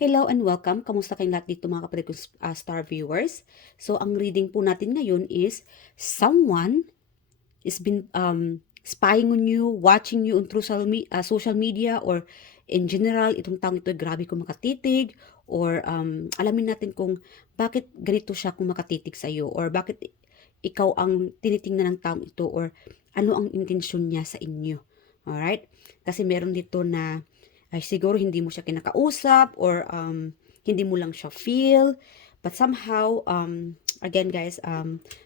Hello and welcome. Kamusta kayong lahat dito mga kapatid ko star viewers? So, ang reading po natin ngayon is someone is been spying on you, watching you on through social media or in general, itong taong ito grabe kung makatitig or alamin natin kung bakit ganito siya kung makatitig sa iyo or bakit ikaw ang tinitingnan ng taong ito or ano ang intensyon niya sa inyo. Alright? Kasi meron dito na ay siguro hindi mo siya kinakausap or hindi mo lang siya feel. But somehow, again guys,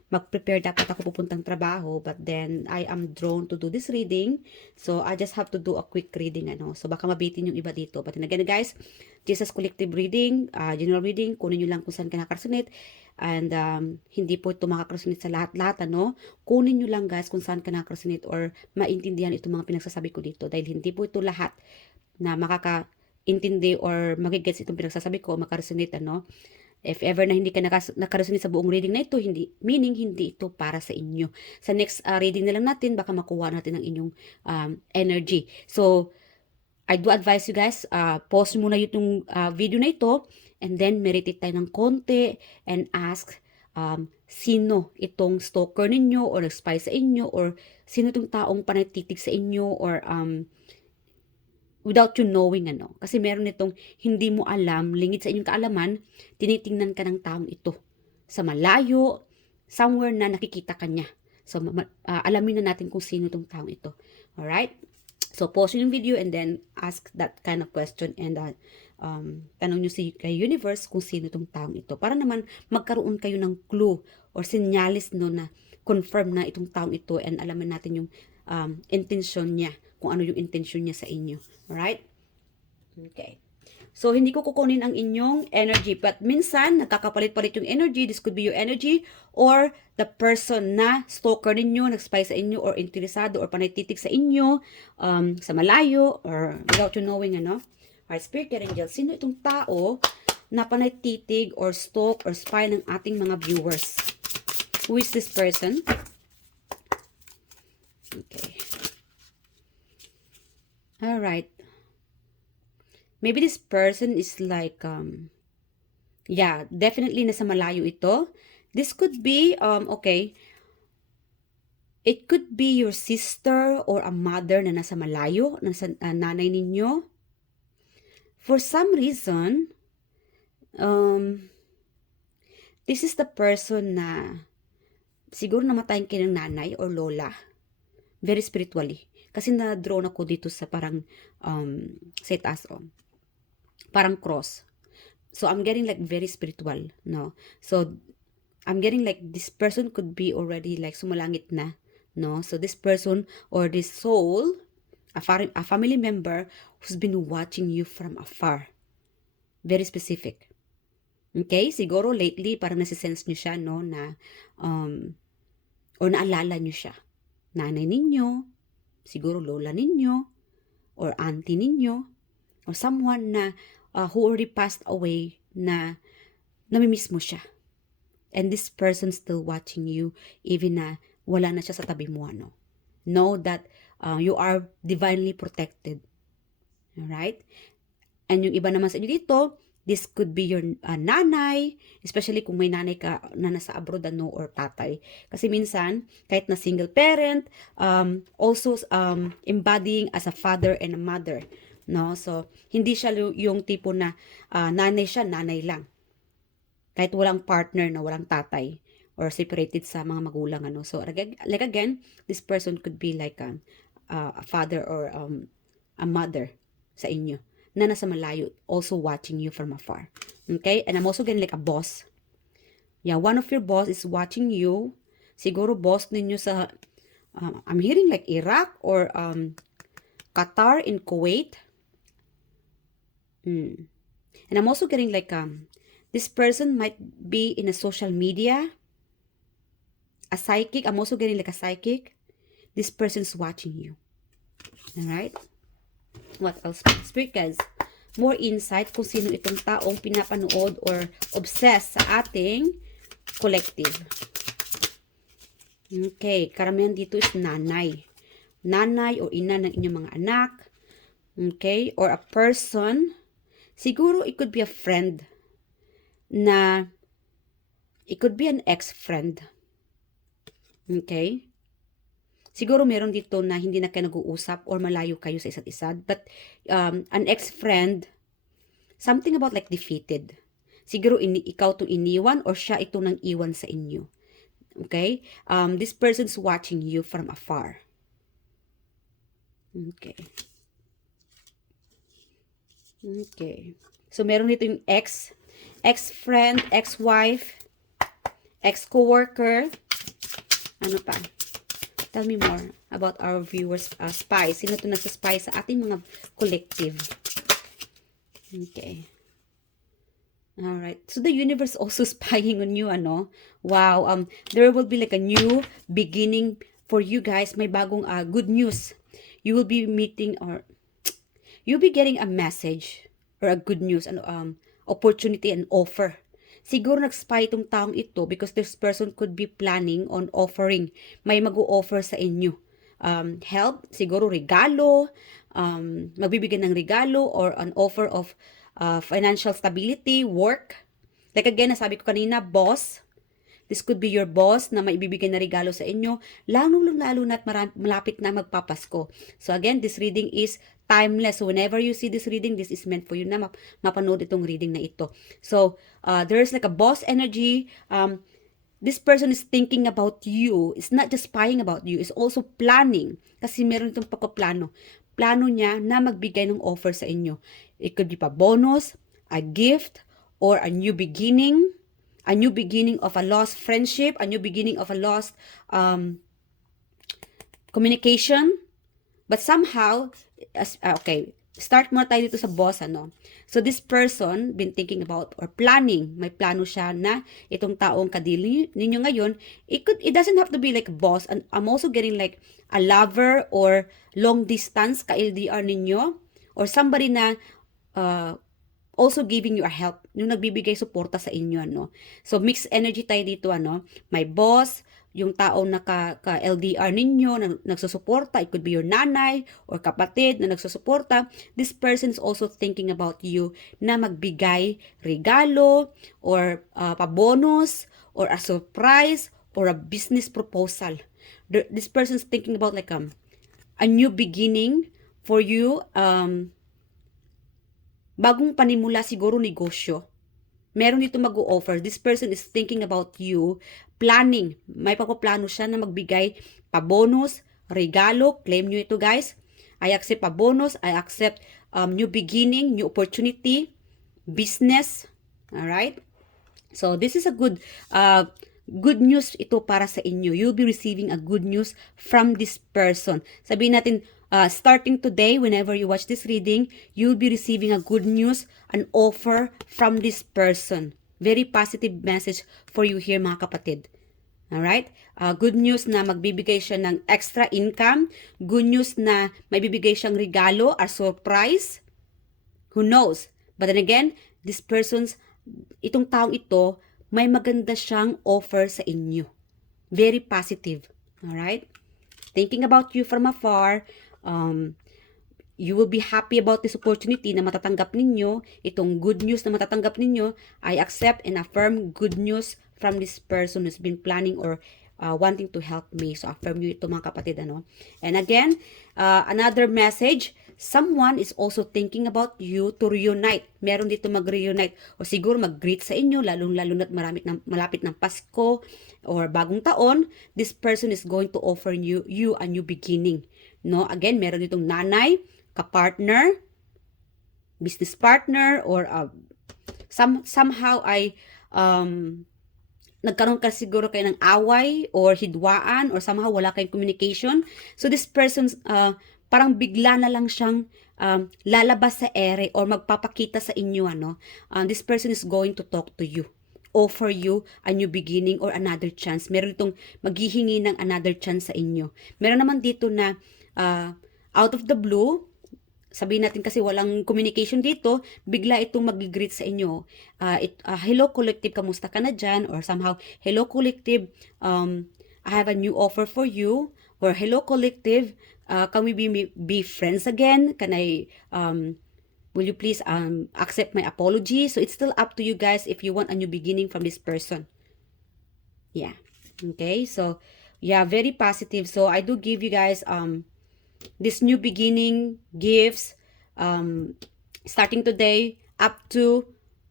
mag-prepare dapat ako pupuntang trabaho, but then I am drawn to do this reading. So, I just have to do a quick reading, ano. So, baka mabitin yung iba dito. But then again guys, Jesus Collective Reading, general reading, kunin nyo lang kung saan ka nakaresonate. And hindi po ito makakaresonate sa lahat-lahat, ano. Kunin nyo lang guys kung saan ka nakaresonate or maintindihan itong mga pinagsasabi ko dito. Dahil hindi po ito lahat na makakaintindi or magigets itong pinagsasabi ko, makaresonate, ano. If ever na hindi ka nakaresonate sa buong reading na ito, meaning hindi ito para sa inyo. Sa next reading na lang natin, baka makuha natin ang inyong energy. So, I do advise you guys, pause muna yung video na ito, and then meditate tayo ng konti, and ask, sino itong stalker ninyo, or nag-spy sa inyo, or sino itong taong panatitig sa inyo, or without you knowing, ano. Kasi meron itong hindi mo alam, lingid sa inyong kaalaman, tinitingnan ka ng taong ito. Sa malayo, somewhere na nakikita ka niya. So, alamin na natin kung sino itong taong ito. Alright? So, pause yung video and then ask that kind of question and tanong nyo kay universe kung sino itong taong ito. Para naman magkaroon kayo ng clue or sinyalis no na confirm na itong taong ito and alamin natin yung intention niya, kung ano yung intention niya sa inyo. Alright? Okay. So, hindi ko kukunin ang inyong energy. But minsan, nagkakapalit-palit yung energy. This could be your energy or the person na stalker ninyo, nag-spy sa inyo, or interesado, or panaytitig sa inyo, sa malayo, or without you knowing, ano. Alright, Spirit Guide Angel, sino itong tao na panaytitig, or stalk, or spy ng ating mga viewers? Who is this person? Okay. Alright. Maybe this person is like, yeah, definitely nasa malayo ito. This could be, okay, it could be your sister or a mother na nasa malayo, nasa nanay ninyo. For some reason, this is the person na siguro namatayin kayo ng nanay or lola. Very spiritually. Kasi na-drawn ako dito sa parang, sa itaas, parang cross. So, I'm getting like very spiritual, no? So, I'm getting like this person could be already like sumalangit na, no? So, this person or this soul, a family member who's been watching you from afar. Very specific. Okay? Siguro lately, parang nasisense nyo siya, no? Na, or naalala nyo siya. Nanay ninyo, siguro lola ninyo, or auntie ninyo, or someone na who already passed away na namimiss mo siya. And this person still watching you even na wala na siya sa tabi mo, ano. Know that you are divinely protected. Alright? And yung iba naman sa inyo dito, this could be your nanay, especially kung may nanay ka na nasa abroad, ano, or tatay. Kasi minsan, kahit na single parent, also embodying as a father and a mother. No? So, hindi siya yung tipo na nanay siya, nanay lang. Kahit walang partner, no, walang tatay or separated sa mga magulang, ano. So, like again, this person could be like a father or a mother sa inyo na nasa malayo, also watching you from afar. Okay? And I'm also getting like a boss. Yeah, one of your boss is watching you. Siguro boss ninyo sa, I'm hearing like Iraq or Qatar in Kuwait. And I'm also getting like, this person might be in a social media. A psychic. I'm also getting like a psychic. This person's watching you. Alright? What else? Spirit guys, more insight kung sino itong taong pinapanood or obsessed sa ating collective. Okay, karamihan dito is nanay. Nanay o ina ng inyong mga anak. Okay, or a person Siguro it could be a friend na, it could be an ex-friend. Okay? Siguro meron dito na hindi na kayo nag-uusap or malayo kayo sa isa't isa. But an ex-friend, something about like defeated. Siguro ikaw itong iniwan or siya itong nang iwan sa inyo. Okay? This person's watching you from afar. Okay. Okay. So, meron dito yung ex-friend, ex-wife, ex-coworker. Ano pa? Tell me more about our viewers, spy. Sino ito nagsaspy sa ating mga collective? Okay. Alright. So, the universe also spying on you, ano? Wow. There will be like a new beginning for you guys. May bagong good news. You will be meeting or you'll be getting a message or a good news, opportunity and offer. Siguro nag-spy itong taong ito because this person could be planning on offering. May mag-o-offer sa inyo. Help, siguro regalo, magbibigyan ng regalo or an offer of financial stability, work. Like again, nasabi ko kanina, boss. This could be your boss na maibibigay na regalo sa inyo, lalo na at malapit na magpapasko. So again, this reading is timeless. So whenever you see this reading, this is meant for you na mapanood itong reading na ito. So there's like a boss energy. This person is thinking about you. It's not just spying about you. It's also planning. Kasi meron itong pagpaplano. Plano niya na magbigay ng offer sa inyo. It could be pa bonus, a gift, or a new beginning. A new beginning of a lost friendship, a new beginning of a lost communication. But somehow, okay, start mo tayo dito sa boss, ano. So this person been thinking about or planning, may plano siya na itong taong kadili ninyo ngayon, it doesn't have to be like a boss. And I'm also getting like a lover or long distance ka-LDR ninyo or somebody na also giving you a help, yung nagbibigay suporta sa inyo, ano. So, mixed energy tayo dito, ano. May boss, yung tao na ka-LDR ninyo, na nagsusuporta, it could be your nanay or kapatid na nagsusuporta. This person is also thinking about you na magbigay regalo or pabonus or a surprise or a business proposal. This person is thinking about like a new beginning for you, bagong panimula siguro negosyo. Meron dito mag-o-offer. This person is thinking about you, planning. May pagpaplano siya na magbigay pabonus, regalo. Claim nyo ito, guys. I accept pabonus. I accept new beginning, new opportunity, business. Alright? So, this is a good news ito para sa inyo. You'll be receiving a good news from this person. Sabihin natin, starting today, whenever you watch this reading, you'll be receiving a good news, an offer from this person. Very positive message for you here, mga kapatid. Alright? Good news na magbibigay siya ng extra income. Good news na may bibigay siyang regalo, a surprise. Who knows? But then again, itong taong ito, may maganda siyang offer sa inyo. Very positive. Alright? Thinking about you from afar, you will be happy about this opportunity na matatanggap ninyo, itong good news na matatanggap ninyo. I accept and affirm good news from this person who's been planning or wanting to help me. So, affirm nyo ito, mga kapatid, ano. And again, another message, someone is also thinking about you to reunite. Meron dito mag-reunite o siguro mag-greet sa inyo, lalong-lalo na't malapit ng Pasko or bagong taon. This person is going to offer you a new beginning. No, again, meron ditong nanay, ka-partner, business partner, or somehow ay nagkaroon ka siguro kayo ng away or hidwaan or somehow wala kayong communication. So this person parang bigla na lang siyang lalabas sa ere or magpapakita sa inyo, ano. This person is going to talk to you, offer you a new beginning or another chance. Meron itong maghihingi ng another chance sa inyo. Meron naman dito na out of the blue, sabihin natin kasi walang communication dito, bigla itong mag-greet sa inyo. Hello collective, kamusta ka na dyan? Or somehow, hello collective, I have a new offer for you. Or hello collective, can we be friends again? Can I Will you please accept my apology? So it's still up to you guys if you want a new beginning from this person. Yeah. Okay. So yeah, very positive. So I do give you guys this new beginning gifts starting today up to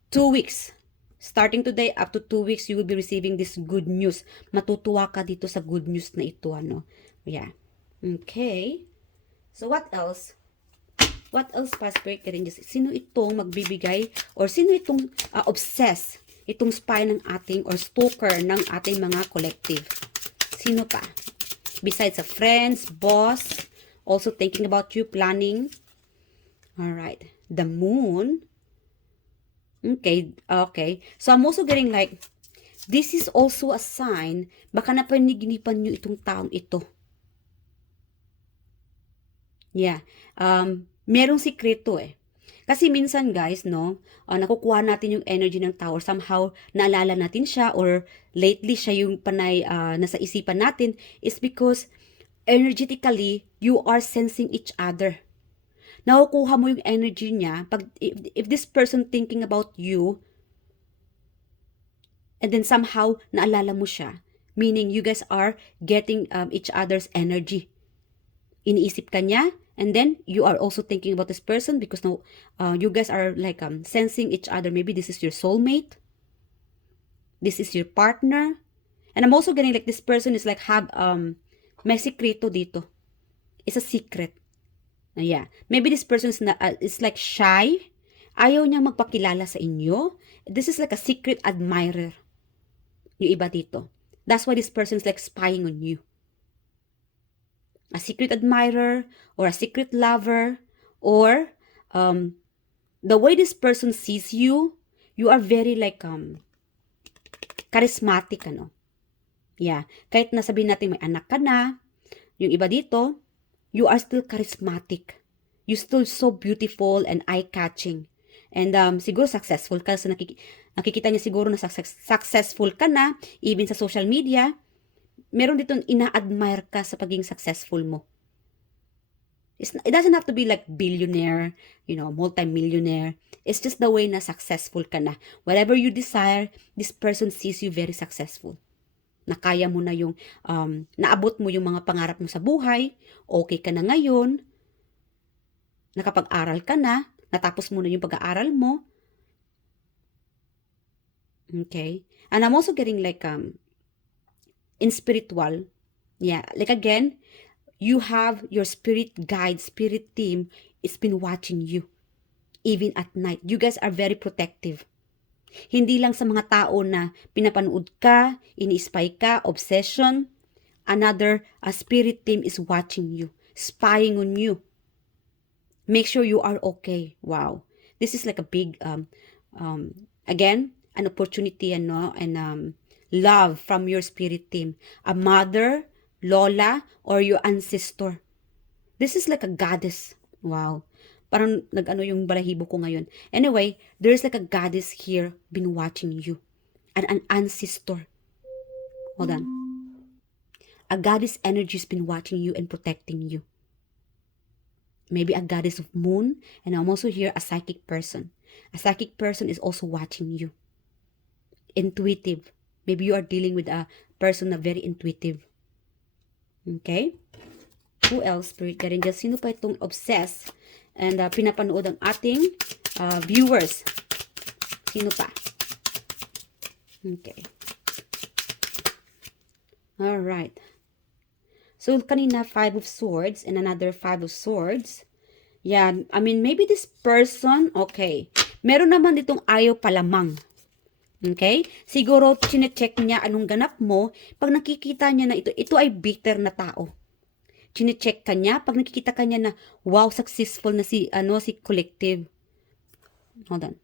2 weeks. Starting today up to 2 weeks, you will be receiving this good news. Matutuwa ka dito sa good news na ito, ano. Yeah. Okay. So what else? What else pa, Spirit Guardian? Sino itong magbibigay or sino itong obsessed, itong spy ng ating or stalker ng ating mga collective? Sino pa? Besides a friends, boss, also thinking about you, planning. Alright. The moon. Okay, okay. So I'm also getting like, this is also a sign, baka napaniginipan nyo itong taong ito. Yeah. Merong sikreto eh. Kasi minsan guys, no, nakukuha natin yung energy ng tao or somehow naalala natin siya or lately siya yung panay nasa isipan natin is because energetically, you are sensing each other. Nakukuha mo yung energy niya pag if this person thinking about you and then somehow naalala mo siya, meaning you guys are getting each other's energy. Iniisip ka niya and then you are also thinking about this person because now you guys are like sensing each other. Maybe this is your soulmate, this is your partner, and I'm also getting like this person is like have may sikreto dito. It's a secret. Yeah. Maybe this person is like shy. Ayaw niyang magpakilala sa inyo. This is like a secret admirer. Yung iba dito. That's why this person is like spying on you. A secret admirer or a secret lover or the way this person sees you, you are very like charismatic, ano. Yeah. Kahit nasabihin natin may anak ka na, yung iba dito, you are still charismatic. You still so beautiful and eye-catching. And siguro successful ka. So nakikita niya siguro na successful ka na, even sa social media. Meron dito ina-admire ka sa pagiging successful mo. It doesn't have to be like billionaire, you know, multi-millionaire. It's just the way na successful ka na. Whatever you desire, this person sees you very successful. Nakaya mo na yung, naabot mo yung mga pangarap mo sa buhay, okay ka na ngayon, nakapag-aral ka na, natapos mo na yung pag-aaral mo. Okay? And I'm also getting like, in spiritual, yeah, like again, you have your spirit guide, spirit team, it's been watching you, even at night. You guys are very protective. Hindi lang sa mga tao na pinapanood ka, ini-spy ka, obsession. Another spirit team is watching you, spying on you. Make sure you are okay. Wow. This is like a big, again, an opportunity and love from your spirit team. A mother, lola, or your ancestor. This is like a goddess. Wow. Parang nag-ano yung balahibo ko ngayon. Anyway, there's like a goddess here been watching you. And an ancestor. Hold on. A goddess energy has been watching you and protecting you. Maybe a goddess of moon. And I'm also here a psychic person. A psychic person is also watching you. Intuitive. Maybe you are dealing with a person na very intuitive. Okay? Who else? Spirit Guardian. Sino pa itong obsessed? And pinapanood ang ating viewers. Sino pa? Okay. Alright. So, kanina, 5 of Swords and another 5 of Swords. Yeah, I mean, maybe this person, okay. Meron naman ditong ayaw palamang. Okay? Siguro, chinecheck niya anong ganap mo. Pag nakikita niya na ito ay bitter na tao. Chinecheck ka niya, pag nakikita ka niya na, wow, successful na si collective. Hold on.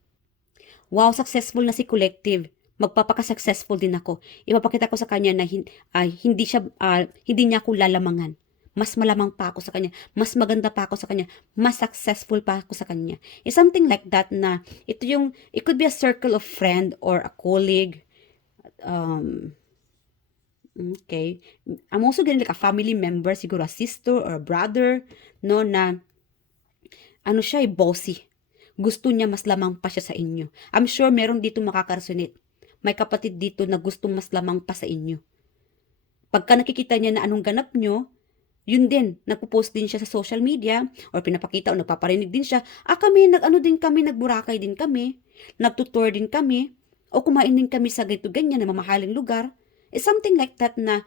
Wow, successful na si collective. Magpapaka-successful din ako. Ipapakita ko sa kanya na hindi niya ako lalamangan. Mas malamang pa ako sa kanya. Mas maganda pa ako sa kanya. Mas successful pa ako sa kanya. It's something like that na, it could be a circle of friend or a colleague. Okay. I'm also getting like a family member, siguro a sister or a brother, no, na, ano siya, bossy. Gusto niya mas lamang pa siya sa inyo. I'm sure meron dito makaka-resonate. May kapatid dito na gustong mas lamang pa sa inyo. Pagka nakikita niya na anong ganap nyo, yun din, nagpo-post din siya sa social media or pinapakita o nagpaparinig din siya, kami, nag-ano din kami, nagburakay din kami, nagtutour din kami, o kumain din kami sa ganito ganyan na mamahaling lugar. Something like that na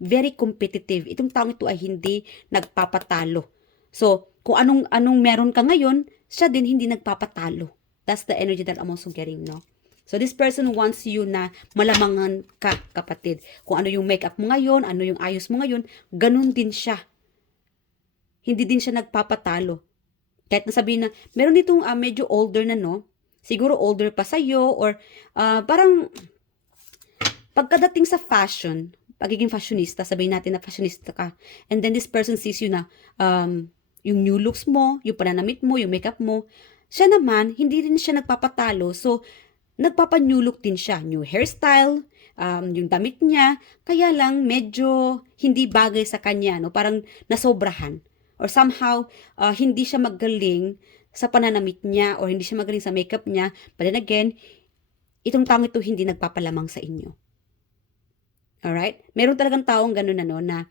very competitive. Itong taong ito ay hindi nagpapatalo. So, kung anong meron ka ngayon, siya din hindi nagpapatalo. That's the energy that I'm also getting, no? So, this person wants you na malamangan ka, kapatid. Kung ano yung makeup mo ngayon, ano yung ayos mo ngayon, ganun din siya. Hindi din siya nagpapatalo. Kahit nasabihin na, meron ditong medyo older na, no? Siguro older pa sa'yo, or parang, pagkadating sa fashion, pagiging fashionista, sabihin natin na fashionista ka, and then this person sees you na, yung new looks mo, yung pananamit mo, yung makeup mo, siya naman, hindi rin siya nagpapatalo. So, nagpapa-new look din siya. New hairstyle, yung damit niya, kaya lang medyo hindi bagay sa kanya, no? Parang nasobrahan. Or somehow, hindi siya magaling sa pananamit niya or hindi siya magaling sa makeup niya. But then again, itong taong ito hindi nagpapalamang sa inyo. Alright? Meron talagang taong ganun na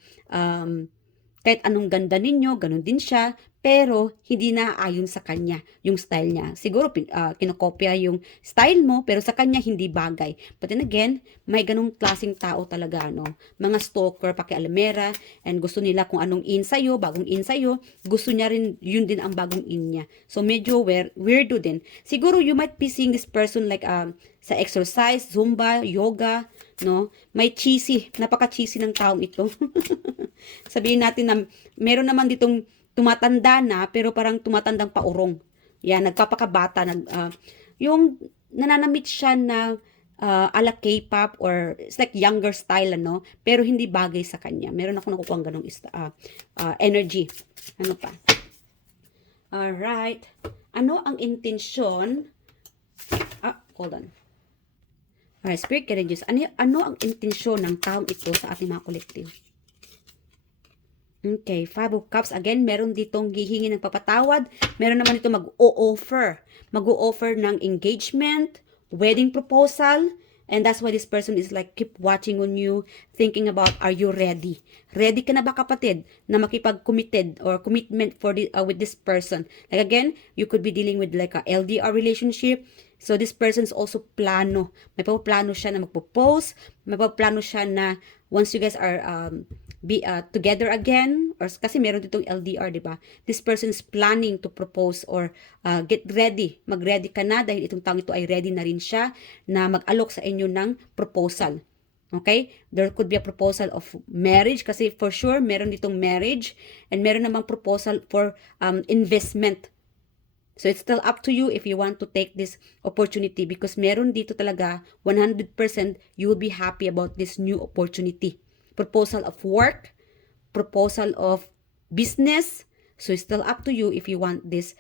kahit anong ganda ninyo, ganun din siya, pero hindi naaayon sa kanya yung style niya. Siguro kinokopya yung style mo, pero sa kanya hindi bagay. But then again, may ganung klaseng tao talaga, no? Mga stalker, pakialamera, and gusto nila kung anong in sa'yo, bagong in sa'yo, gusto niya rin, yun din ang bagong in niya. So, medyo weirdo din. Siguro, you might be seeing this person like sa exercise, Zumba, yoga, no? May cheesy, napaka-cheesy ng taong ito. Sabihin natin na meron naman ditong tumatanda na pero parang tumatandang paurong. Yan, nagpapakabata, yung nananamit siya na ala K-pop or it's like younger style, ano, pero hindi bagay sa kanya. Meron ako nakukuha ganong energy. Ano pa? Alright. Ano ang intensyon? Hold on. Alright, Spirit Guide Juice. Ano ang intensyon ng taong ito sa ating mga collective? Okay, 5 of Cups. Again, meron ditong hihingi ng papatawad. Meron naman dito mag-o-offer. Mag-o-offer ng engagement, wedding proposal. And that's why this person is like, keep watching on you, thinking about, are you ready? Ready ka na ba, kapatid, na makipag-committed or commitment for with this person? Like again, you could be dealing with like a LDR relationship. So this person is also plano. May plano siya na magpo-post. May plano siya na once you guys are be together again, or kasi meron ditong LDR, di ba? This person is planning to propose or get ready. Mag-ready ka na dahil itong taong ito ay ready na rin siya na mag-alok sa inyo ng proposal. Okay? There could be a proposal of marriage kasi for sure meron ditong marriage and meron namang proposal for investment. So it's still up to you if you want to take this opportunity because meron dito talaga 100% you will be happy about this new opportunity. Proposal of work, proposal of business. So it's still up to you if you want this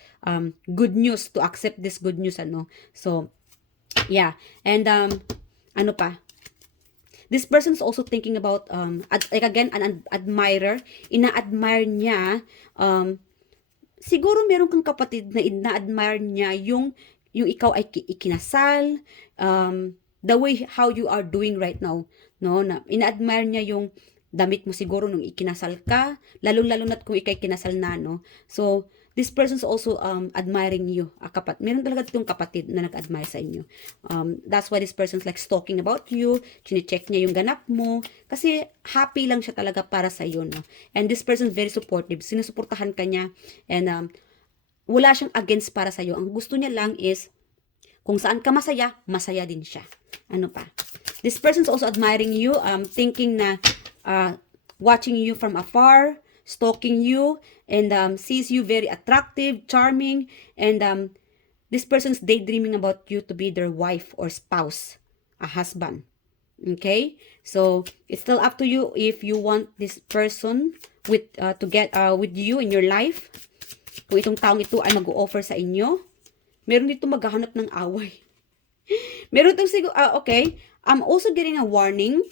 good news, to accept this good news, ano. So yeah, and ano pa? This person is also thinking about like again an admirer. Ina-admire niya siguro meron kang kapatid na ina-admire niya yung ikaw ay ikinasal, the way how you are doing right now, no? Na ina-admire niya yung damit mo siguro nung ikinasal ka, lalo-lalo na't kung ikay kinasal na, no? So, this person's also admiring you, meron talaga itong kapatid na nag-admire sa inyo. That's why this person's like stalking about you, chine-check niya yung ganap mo, kasi happy lang siya talaga para sa iyo, no? And this person's very supportive, sinusuportahan ka niya, and wala siyang against para sa iyo. Ang gusto niya lang is, kung saan ka masaya, masaya din siya. Ano pa? This person's also admiring you, thinking na, watching you from afar, stalking you, and sees you very attractive, charming, and this person's daydreaming about you to be their wife or spouse, a husband. Okay? So, it's still up to you if you want this person to get with you in your life. Kung itong taong ito ay mag-o-offer sa inyo, meron dito maghahanap ng away. Meron itong siguro, okay, I'm also getting a warning.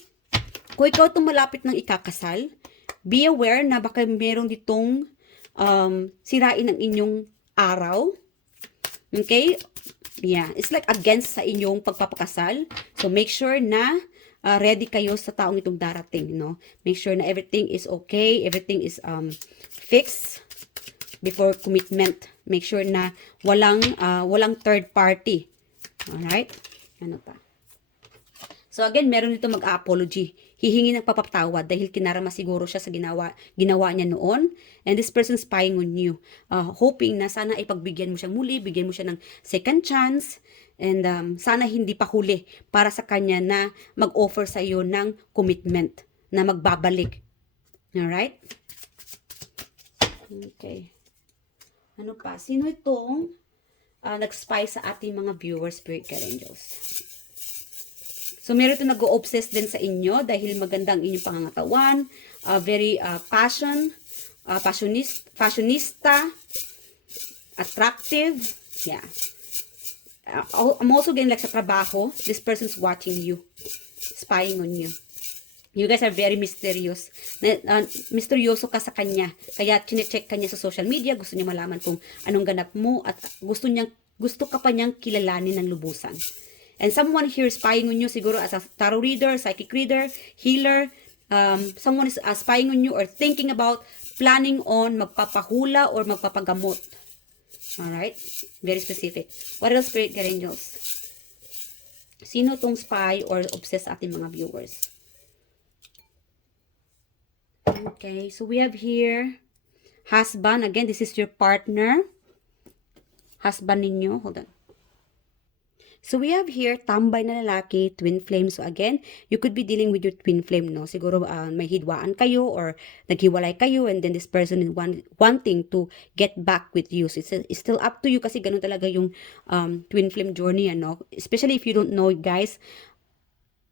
Kung ikaw itong malapit ng ikakasal, be aware na baka meron ditong sirain ang inyong araw. Okay? Yeah, it's like against sa inyong pagpapakasal. So make sure na ready kayo sa taong itong darating, no? Make sure na everything is okay, everything is fixed before commitment. Make sure na walang third party. Alright? Ano pa? So again, meron dito mag-apology. Hihingi ng papatawad dahil kinarama siguro siya sa ginawa niya noon. And this person spying on you. Hoping na sana ipagbigyan mo siya muli, bigyan mo siya ng second chance. And sana hindi pa huli para sa kanya na mag-offer sa iyo ng commitment na magbabalik. Alright? Okay. Ano pa? Sino itong nag-spy sa ating mga viewers, Spirit Guide Angels? So, meron ito nag-o-obsess din sa inyo dahil maganda ang inyong pangangatawan, very fashionista, attractive, yeah. I'm also getting like sa trabaho, this person's watching you, spying on you. You guys are very mysterious. Misteryoso ka sa kanya. Kaya chinecheck kanya sa social media, gusto niya malaman kung anong ganap mo at gusto ka pa niyang kilalanin ng lubusan. And someone here spying on you, siguro as a tarot reader, psychic reader, healer, someone is spying on you or thinking about planning on magpapahula or magpapagamot. Alright? Very specific. What else, Spirit Guide Angels? Sino tong spy or obsessed ating mga viewers? Okay, so we have here husband. Again, this is your partner. Husband ninyo. Hold on. So we have here tambay na lalaki, twin flame. So again, you could be dealing with your twin flame, no? Siguro may hidwaan kayo or naghiwalay kayo and then this person is wanting to get back with you. So it's still up to you kasi ganun talaga yung twin flame journey, ano? Especially if you don't know, guys,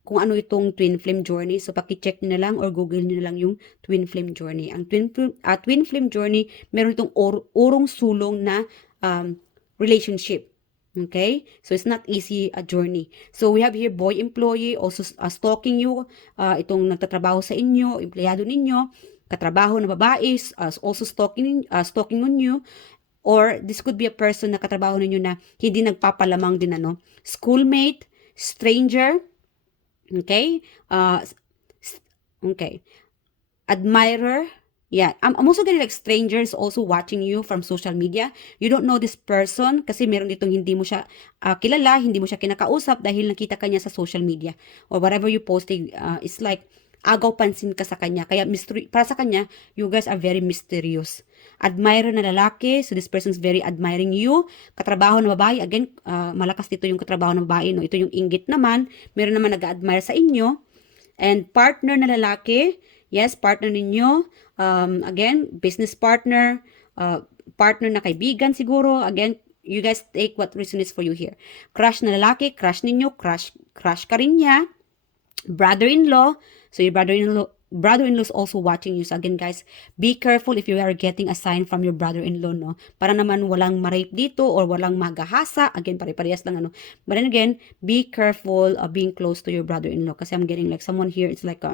kung ano itong twin flame journey. So paki-check niyo na lang or google niyo na lang yung twin flame journey. Ang twin flame journey, meron itong urong sulong na relationship. Okay? So, it's not easy a journey. So, we have here boy employee also stalking you. Itong nagtatrabaho sa inyo, empleyado ninyo, katrabaho na babae, also stalking on you. Or, this could be a person na katrabaho ninyo na hindi nagpapalamang din, ano. Schoolmate, stranger, okay? Okay. Admirer, yeah, I'm also getting like strangers also watching you from social media. You don't know this person kasi meron ditong hindi mo siya kilala, hindi mo siya kinakausap dahil nakita ka niya sa social media or whatever you posting. It's like agaw pansin ka sa kanya. Kaya mystery, para sa kanya, you guys are very mysterious. Admirer na lalaki, so this person's very admiring you. Katrabaho na babae, again, malakas dito yung katrabaho na babae. No? Ito yung inggit naman, meron naman nag-admire sa inyo. And partner na lalaki, yes, partner ninyo. Again, business partner, partner na kaibigan siguro. Again, you guys take what resonates for you here. Crush na lalaki, crush ninyo, crush ka rin niya. Brother-in-law, so your brother-in-law is also watching you. So again, guys, be careful if you are getting a sign from your brother-in-law, no? Para naman walang ma-rape dito or walang magahasa. Again, pare-parehas lang, ano. But then again, be careful being close to your brother-in-law. Kasi I'm getting like someone here, it's like,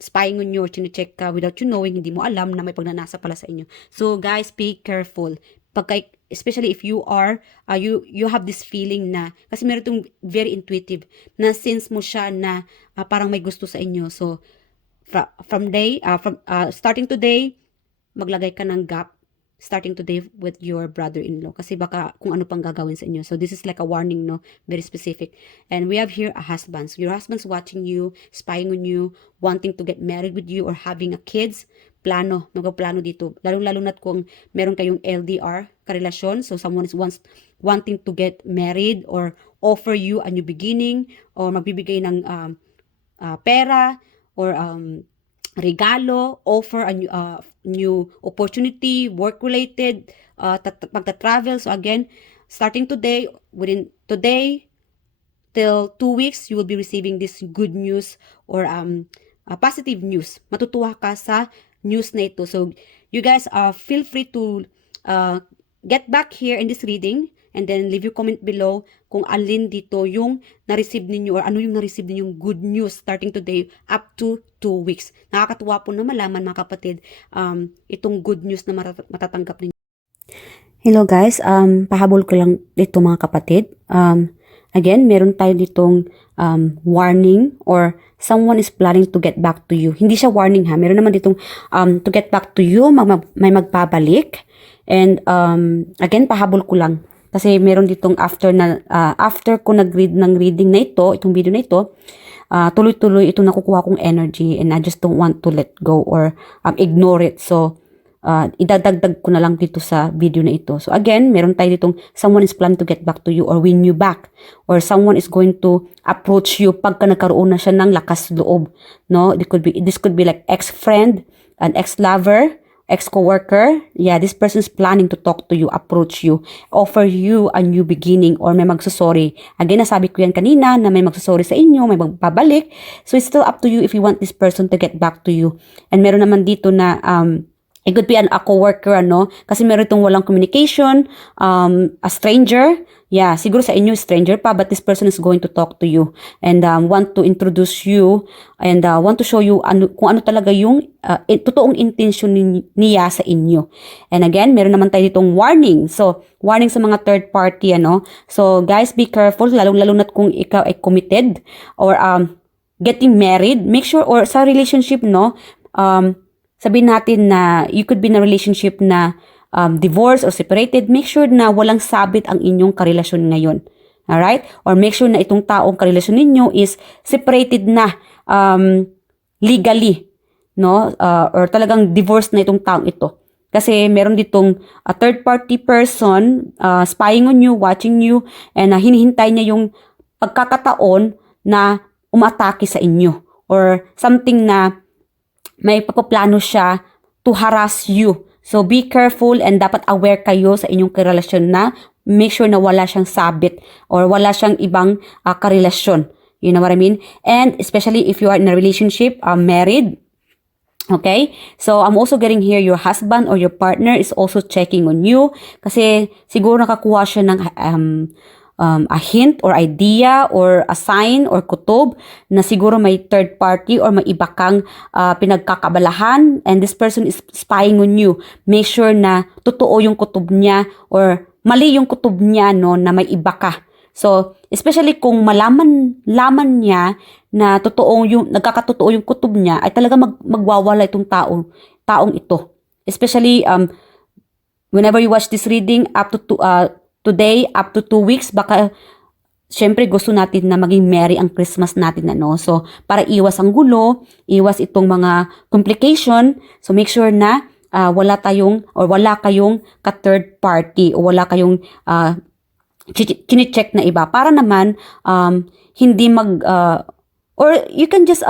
spying on you or chinecheck ka without you knowing, hindi mo alam na may pagnanasa pala sa inyo. So, guys, be careful. Especially if you are, you have this feeling na, kasi meron itong very intuitive, na sense mo siya na parang may gusto sa inyo. So, starting today, maglagay ka ng gap starting today with your brother-in-law kasi baka kung ano pang gagawin sa inyo. So this is like a warning, no? Very specific. And we have here a husband. So your husband's watching you, spying on you, wanting to get married with you or having a kids. Magpaplano dito. Lalong-lalo na kung meron kayong LDR karelasyon. So someone is wanting to get married or offer you a new beginning or magbibigay ng pera or regalo, offer a new opportunity, work-related, pagta-travel. So again, starting today, within today till 2 weeks, you will be receiving this good news or positive news. Matutuwa ka sa news na ito. So you guys feel free to get back here in this reading and then leave your comment below kung alin dito yung na-receive ninyo or ano yung na-receive ninyong good news starting today up to 2 weeks. Nakakatuwa po na malaman, mga kapatid, itong good news na matatanggap ninyo. Hello guys, pahabol ko lang dito mga kapatid. Again, meron tayo ditong warning or someone is planning to get back to you. Hindi siya warning ha, meron naman ditong to get back to you, may magpabalik. And again, pahabol ko lang. Kasi meron ditong after ko nag-read ng reading na ito, itong video na ito, tuloy-tuloy itong nakukuha kong energy and I just don't want to let go or ignore it. So, idadagdag ko na lang dito sa video na ito. So again, meron tayo ditong someone is planning to get back to you or win you back or someone is going to approach you pagka nagkaroon na siya ng lakas loob, no? This could be like ex-friend, an ex-lover, ex-coworker. Yeah, this person is planning to talk to you, approach you, offer you a new beginning or may magsasorry. Again, nasabi ko yan kanina na may magsasorry sa inyo, may magpabalik. So it's still up to you if you want this person to get back to you. And meron naman dito na it could be a coworker, ano? Kasi meron itong walang communication, a stranger. Yeah, siguro sa inyo, stranger pa, but this person is going to talk to you and want to introduce you and want to show you kung ano talaga yung totoong intention niya sa inyo. And again, meron naman tayo ditong warning. So, warning sa mga third party, ano? So, guys, be careful, lalong-lalo na kung ikaw ay committed or getting married. Make sure, or sa relationship, no? Sabihin natin na you could be in a relationship na divorced or separated, make sure na walang sabit ang inyong karelasyon ngayon. Alright? Or make sure na itong taong karelasyon ninyo is separated na legally, no? Or talagang divorced na itong taong ito. Kasi meron ditong a third party person spying on you, watching you, and hinihintay niya yung pagkakataon na umatake sa inyo. Or something na may papaplano siya to harass you. So, be careful and dapat aware kayo sa inyong karelasyon na make sure na wala siyang sabit or wala siyang ibang karelasyon. You know what I mean? And especially if you are in a relationship, married, okay? So, I'm also getting here your husband or your partner is also checking on you kasi siguro nakakuha siya ng a hint or idea or a sign or kutob na siguro may third party or may iba kang pinagkakabalahan and this person is spying on you. Make sure na totoo yung kutob niya or mali yung kutob niya, no, na may iba ka. So, especially kung laman niya na nagkakatotoo yung kutob niya, ay talaga magwawala itong taong ito. Especially whenever you watch this reading up to today, up to 2 weeks, baka syempre gusto natin na maging merry ang Christmas natin, ano? So, para iwas ang gulo, iwas itong mga complication, so make sure na wala kayong ka-third party o wala kayong chine-check na iba para naman hindi or you can just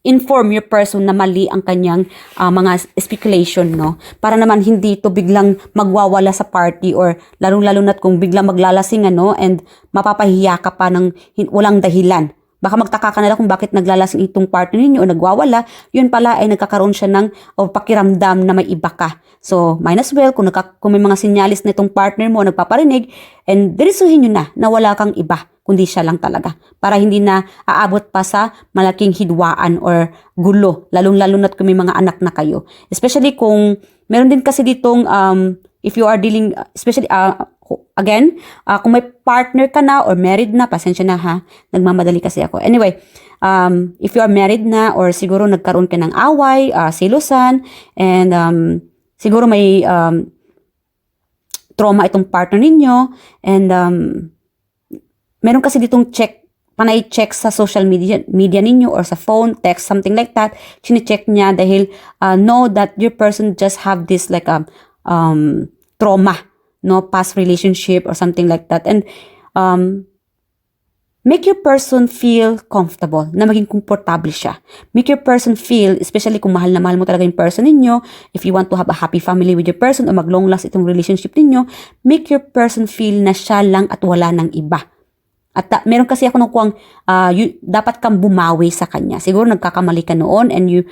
inform your person na mali ang kanyang mga speculation, no? Para naman hindi ito biglang magwawala sa party or lalong-lalo na't kung biglang maglalasing, ano, and mapapahiya ka pa ng walang dahilan. Baka magtaka ka na lang kung bakit naglalasing itong partner ninyo o nagwawala, yun pala ay nagkakaroon siya ng pakiramdam na may iba ka. So, might as well, kung may mga sinyalis na itong partner mo nagpaparinig, and dirisuhin nyo na wala kang iba, kundi siya lang talaga. Para hindi na aabot pa sa malaking hidwaan or gulo, lalong-lalo na't kung may mga anak na kayo. Especially kung, meron din kasi ditong, if you are dealing, especially, again, kung may partner ka na or married na, pasensya na ha, nagmamadali kasi ako. Anyway, if you are married na or siguro nagkaroon ka ng away, silusan, and siguro may trauma itong partner ninyo, and meron kasi ditong panay check sa social media ninyo or sa phone, text, something like that, chine-check niya dahil know that your person just have this like trauma, no, past relationship or something like that, and make your person feel comfortable, na maging komportable siya. Make your person feel, especially kung mahal na mahal mo talaga yung person ninyo, if you want to have a happy family with your person o mag-long last itong relationship ninyo, make your person feel na siya lang at wala ng iba. At meron kasi ako nakuhang dapat kang bumawi sa kanya. Siguro nagkakamali ka noon and you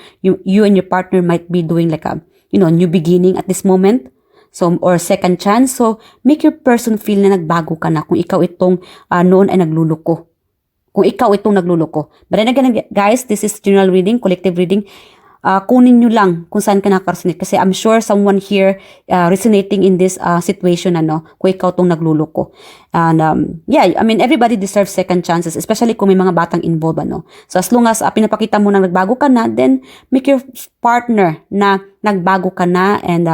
and your partner might be doing like a new beginning at this moment. So, or second chance. So, make your person feel na nagbago ka na kung ikaw itong noon ay nagluloko. Kung ikaw itong nagluloko. But then again, guys, this is general reading, collective reading. kunin nyo lang kung saan ka nakaresonate. Kasi I'm sure someone here resonating in this situation, kung ikaw tong nagluloko. And yeah, I mean, everybody deserves second chances, especially kung may mga batang involved, So as long as pinapakita mo na nagbago ka na, then make your partner na nagbago ka na, and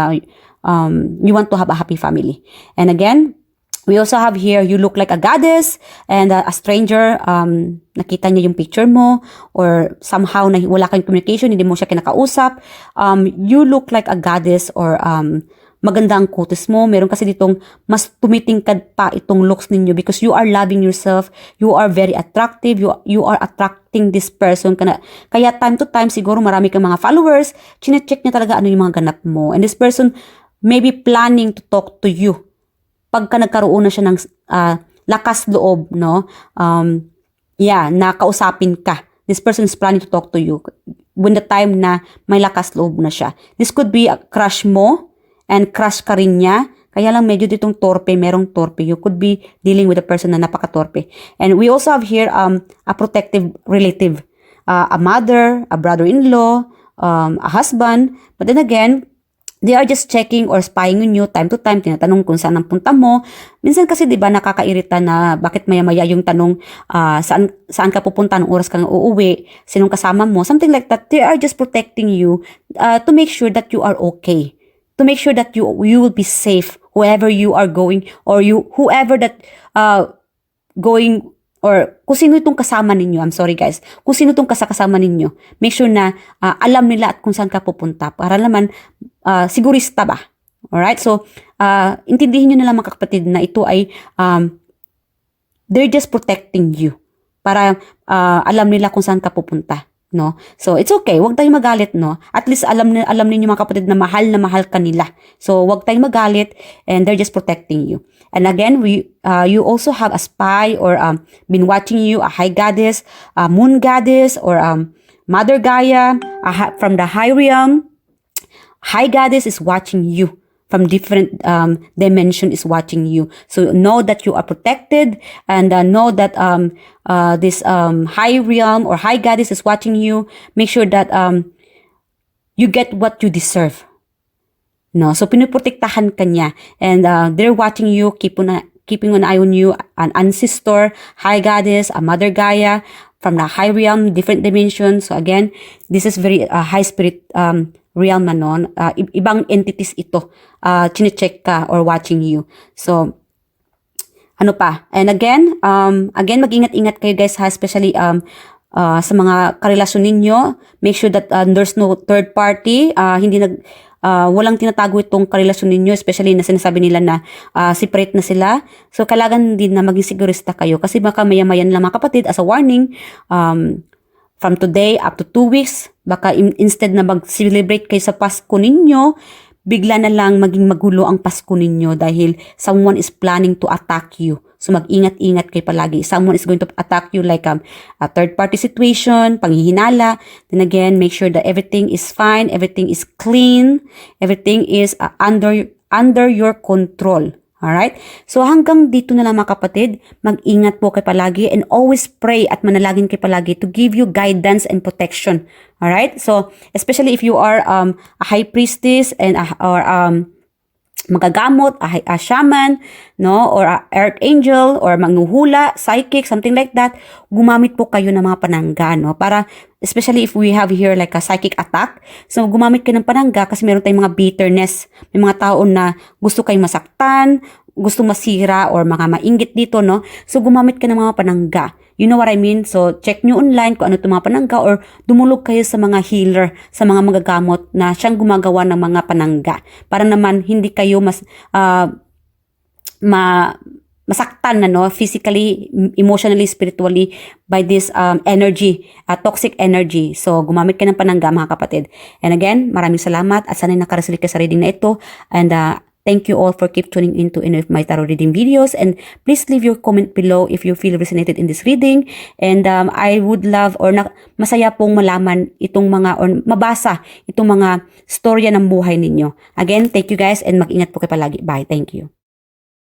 you want to have a happy family. And again, we also have here, you look like a goddess, and a stranger, nakita niya yung picture mo, or somehow na wala kang communication, hindi mo siya kinakausap. You look like a goddess, or maganda ang kutis mo. Meron kasi ditong mas tumitingkad pa itong looks ninyo because you are loving yourself. You are very attractive. You are attracting this person. Kaya time to time, siguro marami kang mga followers, chinecheck niya talaga ano yung mga ganap mo. And this person may be planning to talk to you pagka nagkaroon na siya ng lakas loob, no? Na kausapin ka. This person is planning to talk to you when the time na may lakas loob na siya. This could be a crush mo, and crush ka rin niya. Kaya lang medyo ditong merong torpe. You could be dealing with a person na napaka-torpe. And we also have here a protective relative. A mother, a brother-in-law, a husband. But then again, they are just checking or spying on you time to time, tinatanong kung saan ang punta mo. Minsan kasi 'di ba nakakairita na bakit maya-maya yung tanong saan ka pupunta, anong oras kang uuwi, sinong kasama mo, something like that. They are just protecting you to make sure that you are okay. To make sure that you will be safe wherever you are going, or whoever that going, or kung sino itong kasama ninyo. I'm sorry guys. Kung sino itong kasama ninyo, make sure na alam nila at kung saan ka pupunta. Para naman, sigurista ba? Alright? So, intindihin nyo na lang mga kapatid na ito ay, they're just protecting you. Para alam nila kung saan ka pupunta. No? So, it's okay. Huwag tayong magalit, no? At least alam ninyo mga kapatid na mahal kanila. So, huwag tayong magalit, and they're just protecting you. And again, you also have a spy, or been watching you, a high goddess, a moon goddess, or Mother Gaia, from the high realm. High goddess is watching you. From different dimension is watching you. So know that you are protected, and know that this high realm or high goddess is watching you. Make sure that you get what you deserve. No, so pinuprotektahan ka niya, and they're watching you, keeping an eye on you, an ancestor, high goddess, a Mother Gaia, from the high realm, different dimensions. So again, this is very high spirit realm na ibang entities ito, chinecheck ka or watching you. So, ano pa? And again, mag-ingat-ingat kayo guys ha, especially sa mga karelasyon ninyo. Make sure that there's no third party, walang tinatago itong karelasyon ninyo, especially na sinasabi nila na separate na sila. So, kailangan din na maging sigurista kayo, kasi baka maya-maya lang mga kapatid, as a warning, from today up to 2 weeks, baka instead na mag-celebrate kayo sa Pasko ninyo, bigla na lang maging magulo ang Pasko ninyo dahil someone is planning to attack you. So mag-ingat-ingat kayo palagi. Someone is going to attack you like a third-party situation, panghihinala. Then again, make sure that everything is fine, everything is clean, everything is under your control. Alright? So hanggang dito na lang mga kapatid, mag-ingat po kayo palagi, and always pray at manalangin kayo palagi to give you guidance and protection. Alright? So especially if you are a high priestess and or magagamot, a shaman, no, or a earth angel, or manghuhula, psychic, something like that, gumamit po kayo ng mga panangga, no, para, especially if we have here like a psychic attack, so gumamit kayo ng panangga kasi meron tayong mga bitterness, may mga tao na gusto kayong masaktan, gusto masira, or mga mainggit dito, no, so gumamit ka ng mga panangga. You know what I mean? So, check nyo online kung ano itong mga panangga, or dumulog kayo sa mga healer, sa mga magagamot na siyang gumagawa ng mga panangga. Para naman hindi kayo masaktan na, no? Physically, emotionally, spiritually by this energy, toxic energy. So, gumamit ka ng panangga mga kapatid. And again, maraming salamat at sana'y nakaresili ka sa reading na ito. And thank you all for keep tuning into any of my tarot reading videos, and please leave your comment below if you feel resonated in this reading. And I would love, or masaya pong malaman itong mga, or mabasa itong mga storya ng buhay ninyo. Again, thank you guys, and mag-ingat po kayo palagi. Bye. Thank you.